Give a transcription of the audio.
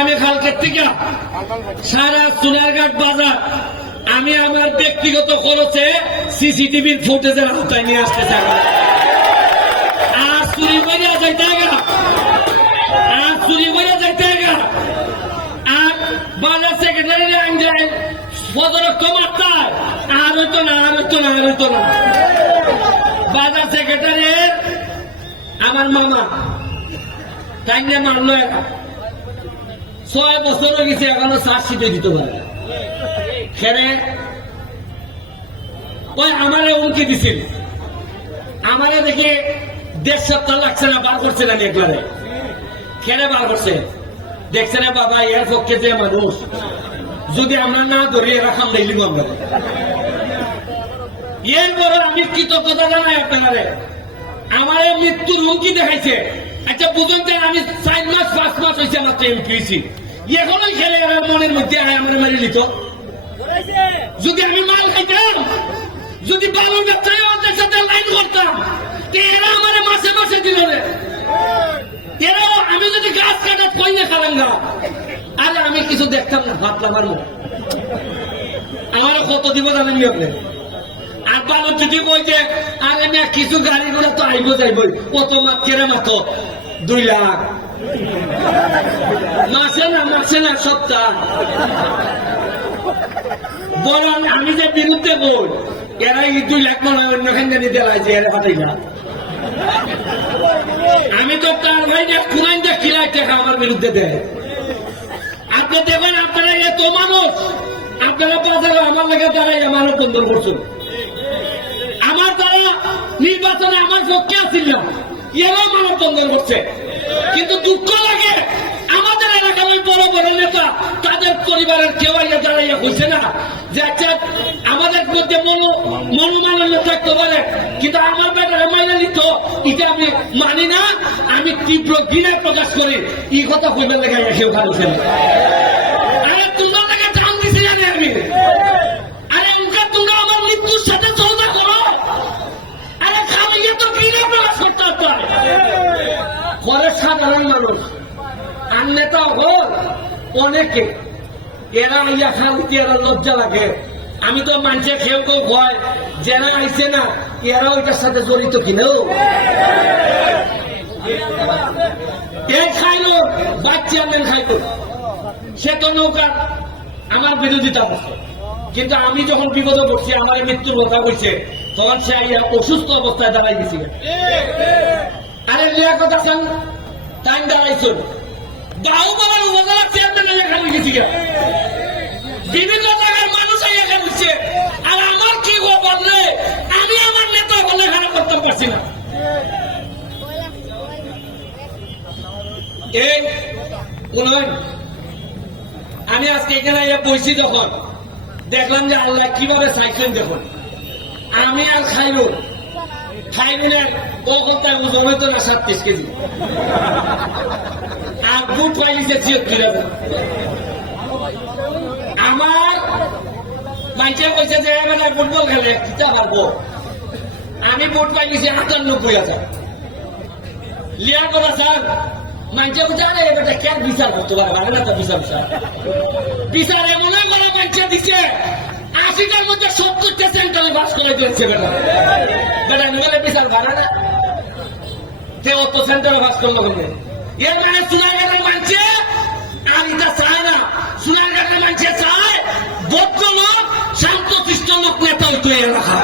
আমি কালকের থেকে সারা সোনারঘাট বাজার, আমি আমার ব্যক্তিগত খরচে সিসিটিভির ফুটেজের আওতায় নিয়ে আসতে চাই আর চুরি আর চুরি আর বাজার সেক্রেটারি মাত্রায় আর না, আর হইতো না, আর না। বাজার সেক্রেটারি আমার মামা। তাই নিয়ে মানলো ছয় বছর হয়ে গেছে এখনও চার্জশিটে দিতে পারে খেরে ওই আমারে উনকে দিছিল আমারে দেখে দেড় সপ্তাহ লাগছে না, বার করছে না একবারে। খেরে বার করছে। দেখছে না বাবা, এর পক্ষে যে মানুষ। যদি আমরা না ধরে রাখাম লাইলি আমরা। এর বড় আমি কৃতজ্ঞতা জানাই আপনারে। আমার মৃত্যুর হুমকি দেখাইছে। আচ্ছা বুঝুন আমি চার মাস, পাঁচ মাস হয়েছে আমার তো এখনোই খেলে আমার মনের মধ্যে আয়, আমার মারি লিত যদি আমি মাল খাইতাম, যদি বালু ব্যবসায়ী ওদের সাথে লাইন করতাম এরা আমার মাসে মাসে দিল রে। এরা, আমি যদি গাছ কাটা কইনে খালাম না আরে আমি কিছু দেখতাম না ভাবলাম আর আমার কত দিব জানেন নি আপনি? আর বালু যদি বলছে আর আমি কিছু গাড়ি করে তো আইব যাইবই কত মাত কেড়ে মাতো দুই লাখ। মাসে না মাসে না সপ্তাহ বরং আমি যে বিরুদ্ধে বল এরা এই দুই লাখ মনে হয় অন্যখানে নিতে লাগছে এরা পাঠাইলা আমি তো তার ভাই যে কুনাইন যে খিলাই টাকা আমার বিরুদ্ধে দেয় আপনি দেখবেন আপনারা এত মানুষ, আপনারা বাজারে আমার লেগে দাঁড়াই আমারও বন্ধ করছেন আমার দ্বারা নির্বাচনে আমার পক্ষে আসছিল না। এরাও মানব বন্ধন করছে। কিন্তু দুঃখ লাগে। আমাদের এলাকার ওই বড় বড় নেতা, তাদের পরিবারের কেউ আইয়া দাঁড়াইয়া হয়েছে না। যে আচ্ছা আমাদের মধ্যে মনো মনোমালিন্য থাকতে পারে, কিন্তু আমার বেটার মাইনা নিত, এটা আমি মানি না। আমি তীব্র ঘৃণা প্রকাশ করি। এই কথা কইবেন দেখা কেউ ভালো সাধারণ মানুষ। আর নেতা হোক অনেকে। এরা আইয়া খালতে এরা লজ্জা লাগে। আমি তো মানুষের খেয়েও কেউ ভয়। যারা আইছে না, এরা ওইটার সাথে জড়িত কিনেও খাইলো বাচ্চা মেন খাইতো সে তো নৌকা আমার বিরোধিতা করছে। কিন্তু আমি যখন বিপদে পড়ছি, আমার মৃত্যুর কথা কইছে, তখন সে অসুস্থ অবস্থায় দাঁড়াই গেছি। আরে কথা টাইম দাঁড়াইছো গাও বলার উপজেলা চেয়ারম্যান এখানে গেছি বিভিন্ন জায়গার মানুষ আর আমার কি বললে আমি আমার নেতা বলে এখানে করতে পারছি না আমি আজকে এখানে বসছি যখন দেখলাম যে আল্লাহ কীভাবে চাইছেন দেখুন আমি আর খাইব ও কথা ওজন হইতো না, সাতত্রিশ কেজি। আর বুট পাইছে ছিয়ত্তর হাজার আমার মাইকে কইছে যে মানে ফুটবল খেলে কিতা পারব। আমি বুট পাইছি আটান্নব্বই হাজার। লিয়ার কথা, স্যার, মাইকে বুঝে না এবারটা কে বিচার করতে পারে? তো বিচার বিচার? বিচার এমন করে মাইকে দিছে। আশিটার মধ্যে সত্তরটা সেন্টারে বাস করে দিয়েছে বেটা। বেটা বিশাল ভাড়া না অত বাস করল কেন? এর মানে মানছে আর এটা চায় না। সোনারঘাটের মানছে চায় বদ্ধ লোক শান্ত শিষ্ট লোক, নেতা এলাকা